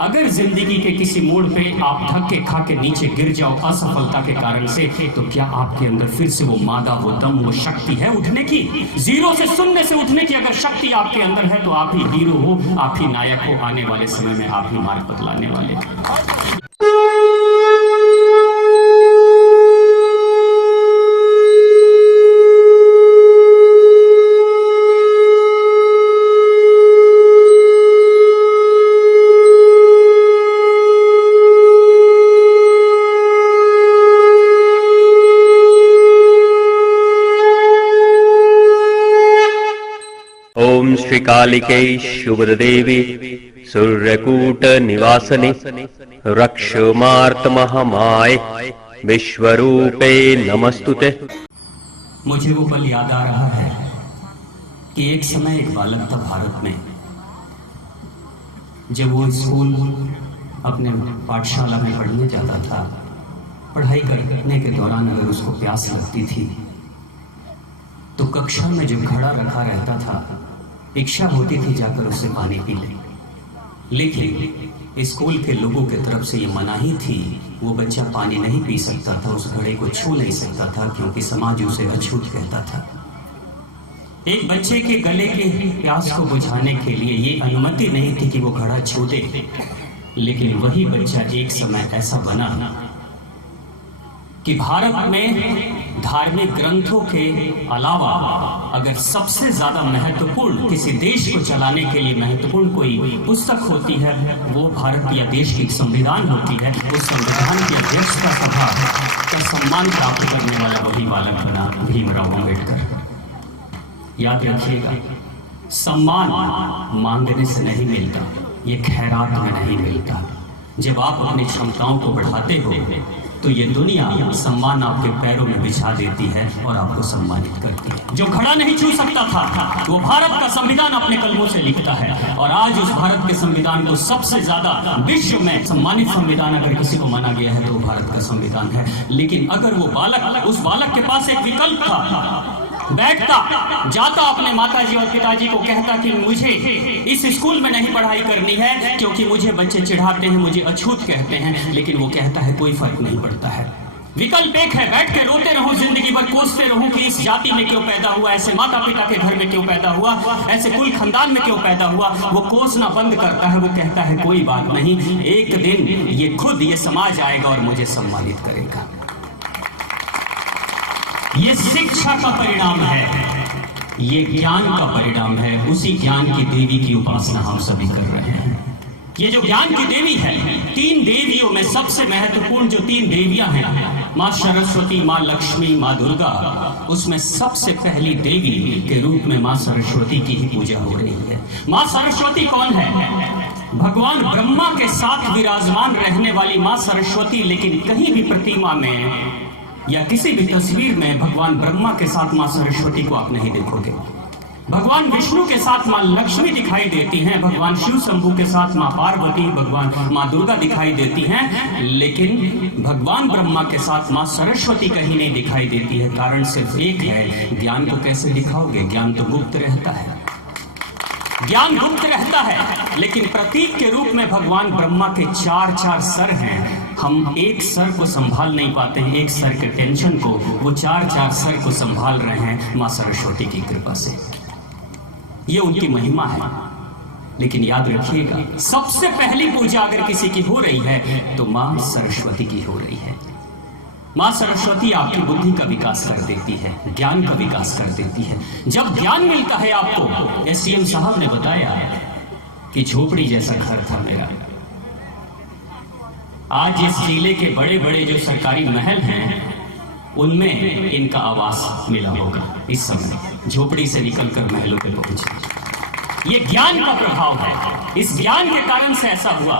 अगर जिंदगी के किसी मोड़ पे आप धक्के खा के नीचे गिर जाओ असफलता के कारण से, तो क्या आपके अंदर फिर से वो मादा, वो दम, वो शक्ति है उठने की? जीरो से शून्य से उठने की अगर शक्ति आपके अंदर है तो आप ही हीरो हो, आप ही नायक हो। आने वाले समय में आप ही मार्ग बदलाने वाले। ओम श्री कालिके शुभदेवी सूर्यकूट निवासने रक्षमार्त महामाय विश्वरूपे नमस्तुते। मुझे वो पल याद आ रहा है कि एक समय एक बालक था भारत में, जब वो स्कूल अपने पाठशाला में पढ़ने जाता था। पढ़ाई करने के दौरान अगर उसको प्यास लगती थी तो कक्षा में जो घड़ा रखा रहता था, इच्छा होती थी जाकर उससे पानी पी ले, लेकिन स्कूल के लोगों की तरफ से ये मनाही थी। वो बच्चा पानी नहीं पी सकता था, उस घड़े को छू नहीं सकता था, क्योंकि समाज उसे अछूत कहता था। एक बच्चे के गले के प्यास को बुझाने के लिए ये अनुमति नहीं थी कि वो घड़ा छू दे, लेकिन वही बच्चा एक समय ऐसा बना कि भारत में धार्मिक ग्रंथों के अलावा अगर सबसे ज्यादा महत्वपूर्ण, किसी देश को चलाने के लिए महत्वपूर्ण कोई पुस्तक होती है, वो भारत या देश की संविधान होती है। उस संविधान की अध्यक्षता सभा का सम्मान प्राप्त करने वाला वही बालक बना भीमराव अम्बेडकर। याद रखिएगा, सम्मान मांगने से नहीं मिलता, ये खैरात में नहीं मिलता। जब आप अपनी क्षमताओं को बढ़ाते हो तो ये दुनिया सम्मान आपके पैरों में बिछा देती है और आपको सम्मानित करती है। जो घड़ा नहीं छू सकता था वो भारत का संविधान अपने कलमों से लिखता है, और आज उस भारत के संविधान को सबसे ज्यादा विश्व में सम्मानित संविधान अगर किसी को माना गया है तो भारत का संविधान है। लेकिन अगर वो बालक, उस बालक के पास एक विकल्प था, बैठता, जाता अपने माताजी और पिताजी को कहता कि मुझे इस स्कूल में नहीं पढ़ाई करनी है क्योंकि मुझे बच्चे चिढ़ाते हैं, मुझे अछूत कहते हैं, लेकिन वो कहता है कोई फर्क नहीं पड़ता है। विकल्प एक है, बैठ के रोते रहूं, जिंदगी भर कोसते रहूं कि इस जाति में क्यों पैदा हुआ, ऐसे माता पिता के घर में क्यों पैदा हुआ, ऐसे कुल खानदान में क्यों पैदा हुआ। वो कोसना बंद करता है, वो कहता है कोई बात नहीं, एक दिन ये खुद ये समाज आएगा और मुझे सम्मानित करेगा। ये शिक्षा का परिणाम है, ये ज्ञान का परिणाम है। उसी ज्ञान की देवी की उपासना हम सभी कर रहे हैं। ये जो ज्ञान की देवी है, तीन देवियों में सबसे महत्वपूर्ण जो तीन देवियां हैं, माँ सरस्वती, माँ लक्ष्मी, माँ दुर्गा, उसमें सबसे पहली देवी के रूप में माँ सरस्वती की ही पूजा हो रही है। माँ सरस्वती कौन है? भगवान ब्रह्मा के साथ विराजमान रहने वाली माँ सरस्वती। लेकिन कहीं भी प्रतिमा में या किसी भी तस्वीर में भगवान ब्रह्मा के साथ मां सरस्वती को आप नहीं देखोगे। भगवान विष्णु के साथ मां लक्ष्मी दिखाई देती हैं, भगवान शिव शंभू के साथ मां पार्वती, भगवान मां दुर्गा दिखाई देती हैं, लेकिन भगवान ब्रह्मा के साथ मां सरस्वती कहीं नहीं दिखाई देती है। कारण सिर्फ एक है, ज्ञान को कैसे दिखाओगे? ज्ञान तो गुप्त रहता है, ज्ञान गुप्त रहता है। लेकिन प्रतीक के रूप में भगवान ब्रह्मा के चार सर हैं। हम एक सर को संभाल नहीं पाते हैं, एक सर के टेंशन को वो चार सर को संभाल रहे हैं मां सरस्वती की कृपा से। ये उनकी महिमा है। लेकिन याद रखिएगा, सबसे पहली पूजा अगर किसी की हो रही है तो मां सरस्वती की हो रही है। मां सरस्वती आपकी बुद्धि का विकास कर देती है, ज्ञान का विकास कर देती है। जब ज्ञान मिलता है आपको, एसडीएम साहब ने बताया कि झोपड़ी जैसा घर था मेरा। आज इस जिले के बड़े बड़े जो सरकारी महल हैं उनमें इनका आवास मिला होगा। इस समय झोपड़ी से निकलकर महलों पे पहुंचे। ये ज्ञान का प्रभाव है। इस ज्ञान के कारण से ऐसा हुआ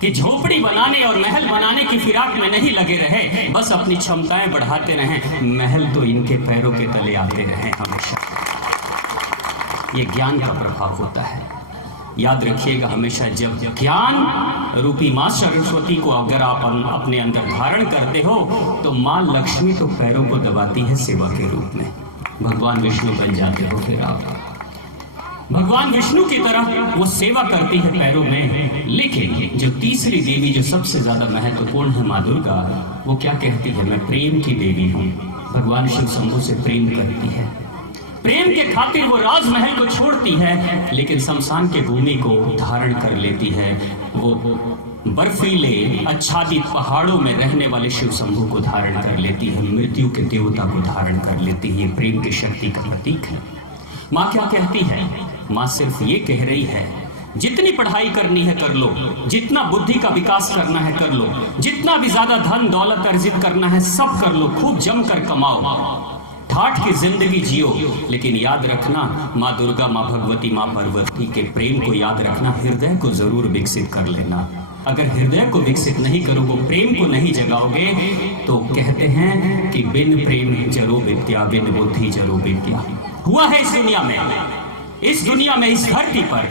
कि झोपड़ी बनाने और महल बनाने की फिराक में नहीं लगे रहे, बस अपनी क्षमताएं बढ़ाते रहे। महल तो इनके पैरों के तले आते रहे हमेशा। ये ज्ञान का प्रभाव होता है। याद रखिएगा हमेशा, जब ज्ञान रूपी मां सरस्वती को अगर आप अपने अंदर धारण करते हो तो मां लक्ष्मी तो पैरों को दबाती है सेवा के रूप में, भगवान विष्णु बन जाते हो फिर आप। भगवान विष्णु की तरह वो सेवा करती है पैरों में। लेकिन जो तीसरी देवी जो सबसे ज्यादा महत्वपूर्ण है माँ दुर्गा, वो क्या कहती है? मैं प्रेम की देवी हूँ। भगवान शिव शंभु से प्रेम करती है। प्रेम के खातिर वो राजमहल को छोड़ती है, लेकिन शमशान के भूमि को धारण कर लेती है। वो बर्फीले आच्छादित पहाड़ों में रहने वाले शिव शंभु को धारण कर लेती है। मृत्यु के देवता को धारण कर लेती है। प्रेम की शक्ति का प्रतीक है। माँ क्या कहती है? माँ सिर्फ ये कह रही है, जितनी पढ़ाई करनी है कर लो, जितना बुद्धि का विकास करना है कर लो, जितना भी ज्यादा धन दौलत अर्जित करना है सब कर लो, खूब जमकर कमाओ, ठाठ की जिंदगी जियो। लेकिन याद रखना, माँ दुर्गा, माँ भगवती, माँ पार्वती के प्रेम को याद रखना, हृदय को जरूर विकसित कर लेना। अगर हृदय को विकसित नहीं करोगे, प्रेम को नहीं जगाओगे, तो कहते हैं कि बिन प्रेम जरो विद्या, बिन बुद्धि जरो विद्या। हुआ है इस दुनिया में, इस धरती पर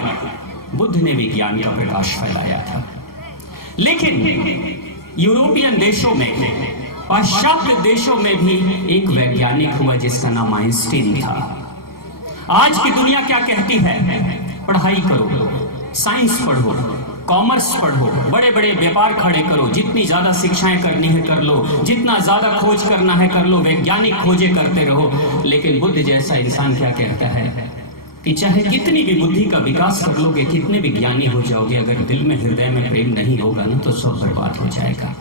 बुद्ध ने भी ज्ञान का प्रकाश फैलाया था। लेकिन यूरोपियन देशों में, पाश्चात्य देशों में भी एक वैज्ञानिक हुआ जिसका नाम आइंस्टीन था। आज की दुनिया क्या कहती है? पढ़ाई करो, साइंस पढ़ो, कॉमर्स पढ़ो, बड़े बड़े व्यापार खड़े करो, जितनी ज्यादा शिक्षाएं करनी है कर लो, जितना ज्यादा खोज करना है कर लो, वैज्ञानिक खोजे करते रहो। लेकिन बुद्ध जैसा इंसान क्या कहता है कि चाहे कितनी भी बुद्धि का विकास कर लोगे, कितने भी ज्ञानी हो जाओगे, अगर दिल में, हृदय में प्रेम नहीं होगा ना, तो सब बर्बाद हो जाएगा।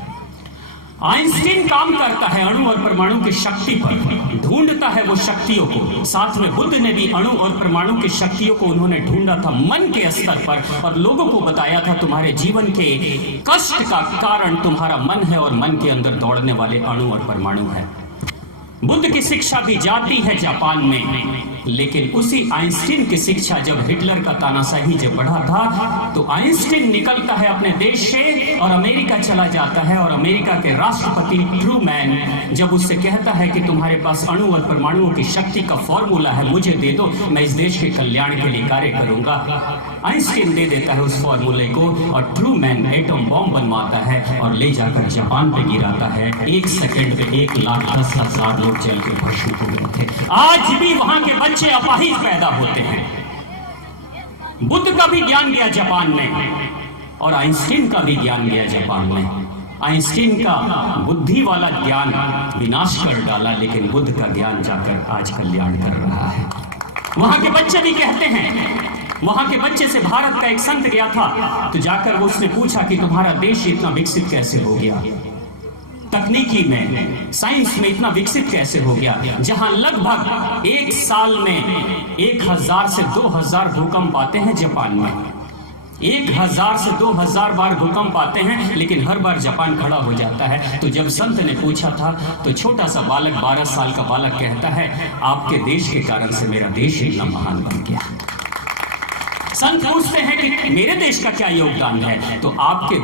आइंस्टीन काम करता है अणु और परमाणु की शक्ति पर, ढूंढता है वो शक्तियों को। साथ में बुद्ध ने भी अणु और परमाणु की शक्तियों को उन्होंने ढूंढा था मन के स्तर पर, और लोगों को बताया था तुम्हारे जीवन के कष्ट का कारण तुम्हारा मन है, और मन के अंदर दौड़ने वाले अणु और परमाणु है। बुद्ध की शिक्षा भी जाती है जापान में, लेकिन उसी आइंस्टीन की शिक्षा जब हिटलर का तानाशाही जब बढ़ा था, तो आइंस्टीन निकलता है अपने देश से और अमेरिका चला जाता है। और अमेरिका के राष्ट्रपति ट्रूमैन जब उससे कहता है कि तुम्हारे पास अणु और परमाणुओं की शक्ति का फॉर्मूला है, मुझे दे दो, मैं इस देश के कल्याण के लिए कार्य करूंगा। आइंस्टीन दे देता है उस फॉर्मूले को, और ट्रूमैन एटम बॉम्ब बनवाता है और ले जाकर जापान पे गिराता है। 1 सेकंड में 1,10,000 लोग जल के भस्म हो गए थे। आज भी वहां के बच्चे अपाहिज पैदा होते हैं। बुद्ध का भी ज्ञान गया जापान में, और आइंस्टीन का भी ज्ञान गया जापान में। आइंस्टीन का बुद्धि वाला ज्ञान विनाश कर डाला, लेकिन बुद्ध का ज्ञान जाकर आज कल्याण कर रहा है। वहां के बच्चे भी कहते हैं, वहां के बच्चे से भारत का एक संत गया था, तो जाकर वो उसने पूछा कि तुम्हारा देश इतना विकसित कैसे हो गया, तकनीकी में, साइंस में इतना विकसित कैसे हो गया, जहां लगभग 1 साल में 1000 से 2000 भूकंप आते हैं जापान में। 1000 से 2000 बार भूकंप आते हैं, लेकिन हर बार जापान खड़ा हो जाता है। तो जब संत ने पूछा था, तो छोटा सा बालक, 12 साल का बालक कहता है, आपके देश के कारण से मेरा देश इतना महान बन गया। संत पूछते हैं कि मेरे देश का क्या योगदान है? तो आपके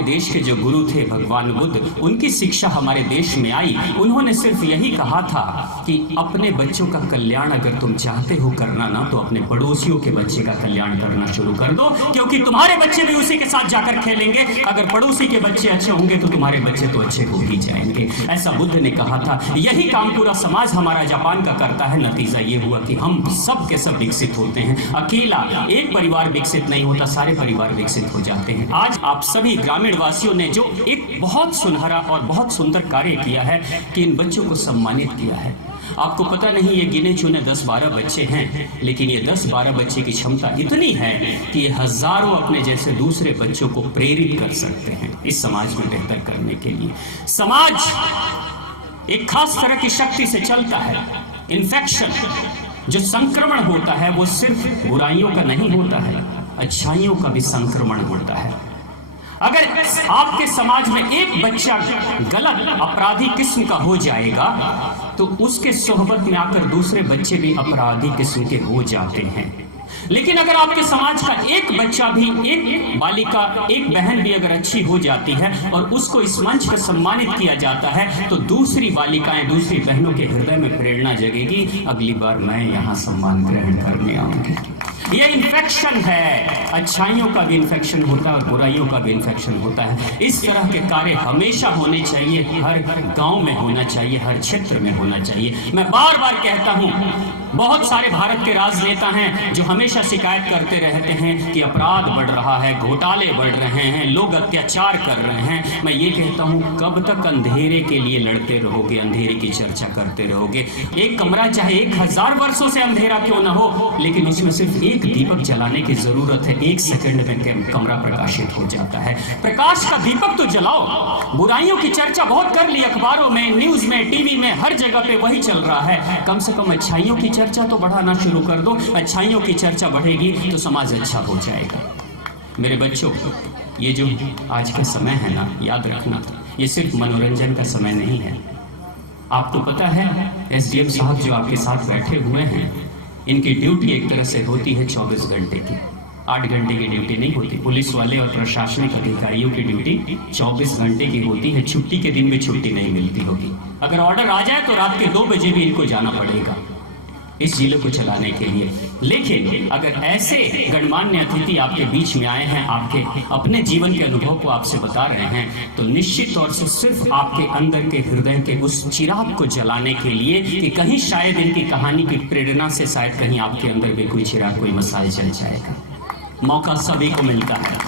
देश के जो गुरु थे भगवान बुद्ध, उनकी शिक्षा हमारे देश में आई। उन्होंने सिर्फ यही कहा था कि अपने बच्चों का कल्याण अगर तुम चाहते हो करना ना, तो अपने पड़ोसियों के बच्चे का कल्याण करना शुरू कर दो, क्योंकि तुम्हारे बच्चे भी उसी के साथ जाकर खेलेंगे। अगर पड़ोसी के बच्चे अच्छे होंगे तो तुम्हारे बच्चे तो अच्छे हो ही जाएंगे। ऐसा बुद्ध ने कहा था। यही काम पूरा समाज हमारा जापान का करता है। नतीजा ये हुआ कि हम सब के सब विकसित होते हैं। अकेला एक परिवार विकसित नहीं होता, सारे परिवार विकसित हो जाते हैं। आज आप सभी ग्रामीण वासियों ने जो एक बहुत सुनहरा और बहुत सुंदर कार्य किया है कि इन बच्चों को सम्मानित किया है। आपको पता नहीं, ये गिने चुने 10-12 बच्चे हैं, लेकिन ये 10-12 बच्चे की क्षमता इतनी है कि ये हजारों अपने जैसे दूसरे बच्चों को प्रेरित कर सकते हैं इस समाज में बेहतर करने के लिए। समाज एक खास तरह की शक्ति से चलता है। इन्फेक्शन, जो संक्रमण होता है, वो सिर्फ बुराइयों का नहीं होता है, अच्छाइयों का भी संक्रमण होता है। अगर आपके समाज में एक बच्चा गलत अपराधी किस्म का हो जाएगा, तो उसके सोहबत में आकर दूसरे बच्चे भी अपराधी किस्म के हो जाते हैं। लेकिन अगर आपके समाज का एक बच्चा भी, एक बालिका, एक बहन भी अगर अच्छी हो जाती है और उसको इस मंच पर सम्मानित किया जाता है, तो दूसरी बालिकाएं, दूसरी बहनों के हृदय में प्रेरणा जगेगी, अगली बार मैं यहाँ सम्मान ग्रहण करने आऊंगी। ये इन्फेक्शन है, अच्छाइयों का भी इन्फेक्शन होता है और बुराइयों का भी इन्फेक्शन होता है। इस तरह के कार्य हमेशा होने चाहिए, हर गांव में होना चाहिए, हर क्षेत्र में होना चाहिए। मैं बार बार कहता हूं, बहुत सारे भारत के राजनेता हैं जो हमेशा शिकायत करते रहते हैं कि अपराध बढ़ रहा है, घोटाले बढ़ रहे हैं, लोग अत्याचार कर रहे हैं। मैं ये कहता हूं, कब तक अंधेरे के लिए लड़ते रहोगे, अंधेरे की चर्चा करते रहोगे? एक कमरा चाहे 1000 वर्षों से अंधेरा क्यों ना हो, लेकिन उसमें सिर्फ एक दीपक जलाने की जरूरत है। 1 सेकंड में कमरा प्रकाशित हो जाता है। प्रकाश का दीपक तो जलाओ। बुराइयों की चर्चा बहुत कर ली, अखबारों में, न्यूज में, टीवी में, हर जगह पे वही चल रहा है। कम से कम अच्छाइयों की चर्चा तो बढ़ाना शुरू कर दो। अच्छाइयों की चर्चा बढ़ेगी तो समाज अच्छा हो जाएगा। मेरे बच्चों, ये जो आज का समय है ना, याद रखना, ये सिर्फ मनोरंजन का समय नहीं है। आपको पता है, एसडीएम साहब जो आपके साथ बैठे हुए हैं, इनकी ड्यूटी एक तरह से होती है 24 घंटे की। 8 घंटे की ड्यूटी नहीं होती। पुलिस वाले और प्रशासनिक अधिकारियों की ड्यूटी 24 घंटे की होती है। छुट्टी के दिन में छुट्टी नहीं मिलती होगी। अगर ऑर्डर आ जाए तो रात के 2 बजे भी इनको जाना पड़ेगा इस जिले को चलाने के लिए। लेकिन अगर ऐसे गणमान्य अतिथि आपके बीच में आए हैं, आपके अपने जीवन के अनुभव को आपसे बता रहे हैं, तो निश्चित तौर से सिर्फ आपके अंदर के हृदय के उस चिराग को जलाने के लिए कि कहीं शायद इनकी कहानी की प्रेरणा से शायद कहीं आपके अंदर भी कोई चिराग, कोई मसाल जल जाएगा। मौका सभी को मिलता है,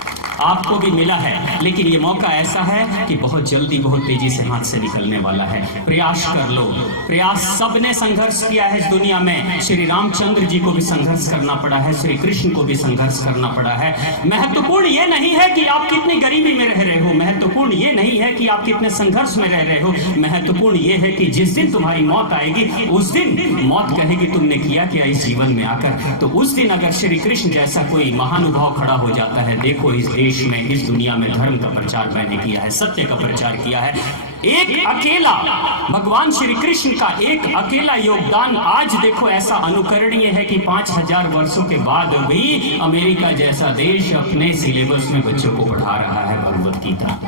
आपको भी मिला है, लेकिन ये मौका ऐसा है कि बहुत जल्दी, बहुत तेजी से हाथ से निकलने वाला है। प्रयास कर लो। प्रयास सबने संघर्ष किया है इस दुनिया में। श्री रामचंद्र जी को भी संघर्ष करना पड़ा है, श्री कृष्ण को भी संघर्ष करना पड़ा है। महत्वपूर्ण ये नहीं है कि आप कितनी गरीबी में रह रहे हो, महत्वपूर्ण ये नहीं है कि आप कितने संघर्ष में रह रहे हो। महत्वपूर्ण ये है कि जिस दिन तुम्हारी मौत आएगी, उस दिन मौत कहेगी तुमने किया क्या इस जीवन में आकर। तो उस दिन अगर श्री कृष्ण जैसा कोई महानुभाव खड़ा हो जाता है, देखो इस देश में, इस दुनिया में धर्म का प्रचार मैंने किया है, सत्य का प्रचार किया है। एक अकेला भगवान श्री कृष्ण का एक अकेला योगदान आज देखो ऐसा अनुकरणीय है कि 5000 वर्षों के बाद भी अमेरिका जैसा देश अपने सिलेबस में बच्चों को पढ़ा रहा है भगवत गीता।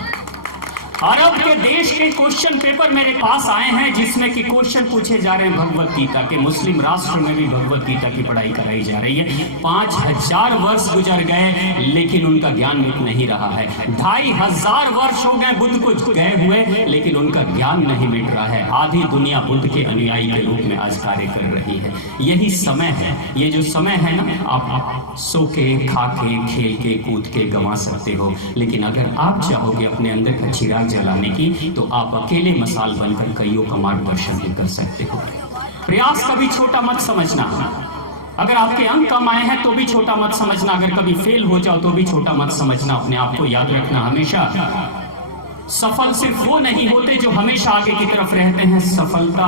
अरब के देश के क्वेश्चन पेपर मेरे पास आए हैं जिसमें कि क्वेश्चन पूछे जा रहे हैं भगवत गीता के। मुस्लिम राष्ट्र में भी भगवत गीता की पढ़ाई कराई जा रही है। 5000 वर्ष गुजर गए लेकिन उनका ज्ञान मिट नहीं रहा है। 2500 वर्ष हो गए बुद्ध को गए हुए, लेकिन उनका ज्ञान नहीं मिट रहा है। आधी दुनिया बुद्ध के अनुयायी के रूप में आज कार्य कर रही है। यही समय है, ये जो समय है ना, आप सो के, खा के, खेल के, कूद के गंवा सकते हो, लेकिन अगर आप चाहोगे अपने अंदर का चिराग जलाने की, तो आप अकेले मसाल बनकर कईयों का मार्गदर्शन भी कर सकते हो। प्रयास कभी छोटा मत समझना। अगर आपके अंक कम आए हैं तो भी छोटा मत समझना। अगर कभी फेल हो जाओ तो भी छोटा मत समझना। अपने आप को याद रखना, हमेशा सफल सिर्फ वो नहीं होते जो हमेशा आगे की तरफ रहते हैं। सफलता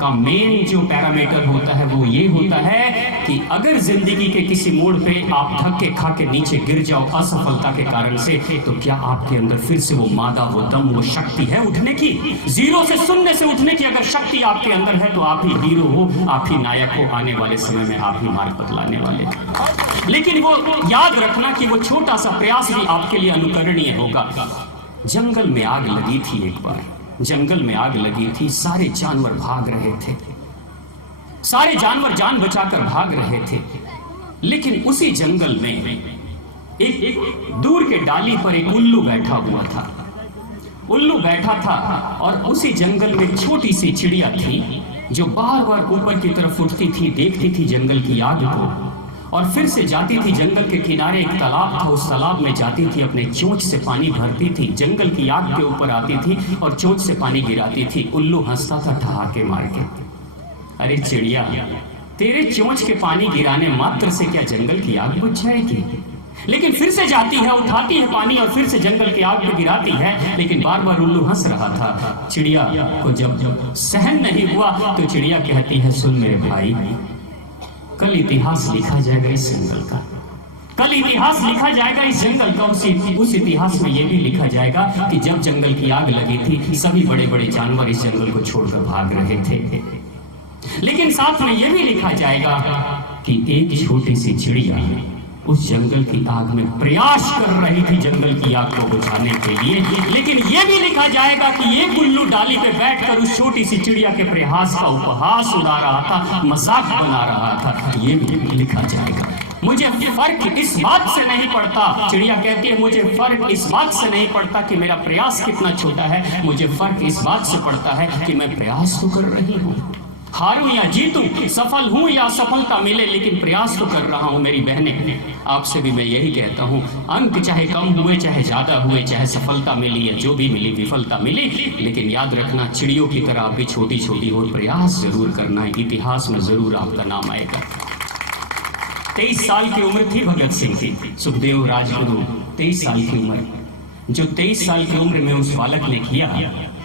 का मेन जो पैरामीटर होता है वो ये होता है कि अगर जिंदगी के किसी मोड़ पे आप धक्के खा के नीचे गिर जाओ असफलता के कारण से, तो क्या आपके अंदर फिर से वो मादा, वो दम, वो शक्ति है उठने की? जीरो से, शून्य से उठने की अगर शक्ति आपके अंदर है तो आप ही हीरो हो, आप ही नायक हो। आने वाले समय में आप ही मार्ग बदलाने वाले। लेकिन वो याद रखना कि वो छोटा सा प्रयास भी आपके लिए अनुकरणीय होगा। जंगल में आग लगी थी एक बार, जंगल में आग लगी थी, सारे जानवर भाग रहे थे, सारे जानवर जान बचाकर भाग रहे थे। लेकिन उसी जंगल में एक दूर के डाली पर एक उल्लू बैठा हुआ था। उल्लू बैठा था और उसी जंगल में छोटी सी चिड़िया थी जो बार बार ऊपर की तरफ उठती थी, देखती थी जंगल की आग को और फिर से जाती थी। जंगल के किनारे एक तालाब था, उस तालाब में जाती थी, अपने चोंच से पानी भरती थी, जंगल की आग के ऊपर आती थी और चोंच से पानी गिराती थी। उल्लू हंसता था ठहाके मार के, अरे चिड़िया, तेरे चोंच के पानी गिराने मात्र से क्या जंगल की आग बुझ जाएगी? लेकिन फिर से जाती है, उठाती है पानी और फिर से जंगल की आग में गिराती है। लेकिन बार बार उल्लू हंस रहा था। चिड़िया को जब सहन नहीं हुआ तो चिड़िया कहती है, सुन मेरे भाई, कल इतिहास लिखा जाएगा इस जंगल का, कल इतिहास लिखा जाएगा इस जंगल का। उस इतिहास में यह भी लिखा जाएगा कि जब जंगल की आग लगी थी सभी बड़े बड़े जानवर इस जंगल को छोड़कर भाग रहे थे। लेकिन साथ में यह भी लिखा जाएगा कि एक छोटी सी चिड़िया उस जंगल की आग में प्रयास कर रही थी जंगल की आग को बुझाने के लिए। लेकिन यह भी लिखा जाएगा कि ये उल्लू डाली पे बैठकर उस छोटी सी चिड़िया के प्रयास का उपहास उड़ा रहा था, मजाक बना रहा था। ये भी लिखा जाएगा। मुझे फर्क इस बात से नहीं पड़ता, चिड़िया कहती है, मुझे फर्क इस बात से नहीं पड़ता कि मेरा प्रयास कितना छोटा है, मुझे फर्क इस बात से पड़ता है कि मैं प्रयास तो कर रही हूँ। हारूं या जीतूं, सफल हूं या असफलता मिले, लेकिन प्रयास तो कर रहा हूं मेरी बहनें। आपसे भी मैं यही कहता हूं, अंक चाहे कम हुए चाहे ज्यादा हुए, चाहे सफलता मिली या जो भी मिली विफलता मिली, लेकिन याद रखना चिड़ियों की तरह आप भी छोटी छोटी और प्रयास जरूर करना है, इतिहास में जरूर आपका नाम आएगा। 23 साल की उम्र थी भगत सिंह की, सुखदेव राजगुरु 23 साल की उम्र। जो 23 साल की उम्र में उस बालक ने किया,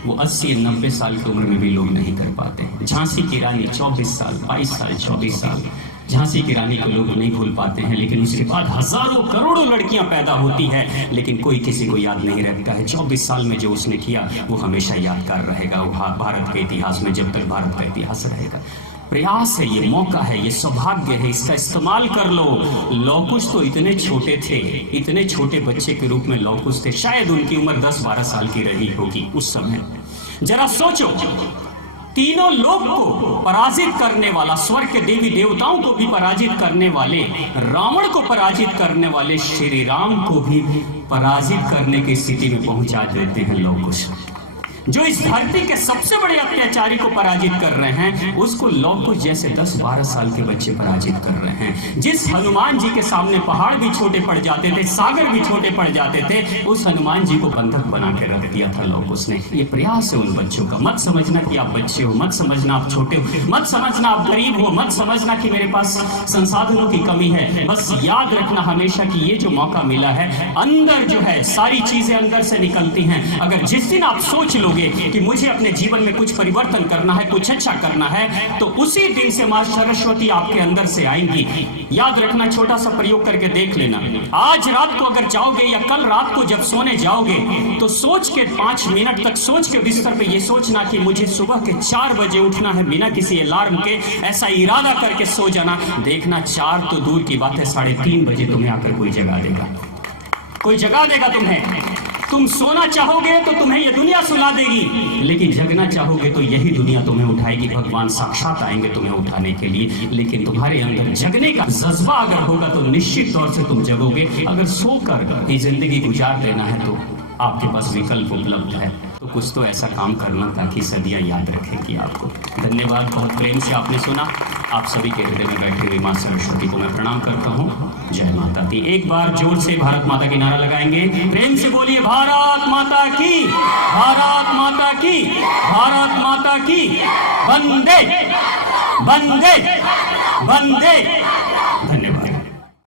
वो 80 90 साल की उम्र में भी लोग नहीं कर पाते। झांसी की रानी 24 साल, 22 साल, 24 साल, झांसी की रानी को लोग नहीं भूल पाते हैं, लेकिन उसके बाद हजारों करोड़ों लड़कियां पैदा होती हैं, लेकिन कोई किसी को याद नहीं रखता है। 24 साल में जो उसने किया वो हमेशा यादगार रहेगा, वो भारत के इतिहास में जब तक भारत का इतिहास रहेगा। प्रयास है, ये मौका है, ये सौभाग्य है, इसका इस्तेमाल कर लो। लौकुश तो इतने छोटे थे, इतने छोटे बच्चे के रूप में लौकुश थे, शायद उनकी उम्र 10-12 साल की रही होगी उस समय। जरा सोचो, तीनों लोक को पराजित करने वाला, स्वर्ग के देवी देवताओं को भी पराजित करने वाले, रावण को पराजित करने वाले श्री राम को भी पराजित करने की स्थिति में पहुंचा देते हैं लौकुश। जो इस धरती के सबसे बड़े अत्याचारी को पराजित कर रहे हैं, उसको लौकुश जैसे 10-12 साल के बच्चे पराजित कर रहे हैं। जिस हनुमान जी के सामने पहाड़ भी छोटे पड़ जाते थे, सागर भी छोटे पड़ जाते थे, उस हनुमान जी को बंधक बना के रख दिया था लौकुश ने। ये प्रयास है उन बच्चों का। मत समझना कि आप बच्चे हो, मत समझना आप छोटे हो, मत समझना आप गरीब हो, मत समझना कि मेरे पास संसाधनों की कमी है। बस याद रखना हमेशा कि ये जो मौका मिला है, अंदर जो है सारी चीजें अंदर से निकलती हैं। अगर जिस दिन आप सोच लो कि मुझे अपने जीवन में कुछ परिवर्तन करना है, कुछ अच्छा करना है, तो उसी दिन से मां सरस्वती आपके अंदर से आएंगी। याद रखना, छोटा सा प्रयोग करके देख लेना। आज रात को अगर जाओगे या कल रात को जब सोने जाओगे, तो सोच के 5 मिनट तक सोच के बिस्तर पे ये सोचना कि मुझे सुबह के 4 बजे उठना है बिना किसी अलार्म के। ऐसा इरादा करके सो जाना। देखना 4 तो दूर की बात है, 3:30 बजे तुम्हें आकर कोई जगा देगा, कोई जगा देगा तुम्हें। तुम सोना चाहोगे तो तुम्हें यह दुनिया सुला देगी, लेकिन जगना चाहोगे तो यही दुनिया तुम्हें उठाएगी। भगवान साक्षात आएंगे तुम्हें उठाने के लिए, लेकिन तुम्हारे अंदर जगने का जज्बा अगर होगा तो निश्चित तौर से तुम जगोगे। अगर सोकर ये जिंदगी गुजार देना है तो आपके पास विकल्प उपलब्ध है। तो कुछ तो ऐसा काम करना ताकि सदियां याद रखेंगी आपको। धन्यवाद, बहुत प्रेम से आपने सुना। आप सभी के हृदय में बैठी हुई मां सरस्वती को मैं प्रणाम करता हूँ। जय माता दी। एक बार जोर से भारत माता की नारा लगाएंगे, प्रेम से बोलिए, भारत माता की, भारत माता की, भारत माता की। वंदे वंदे वंदे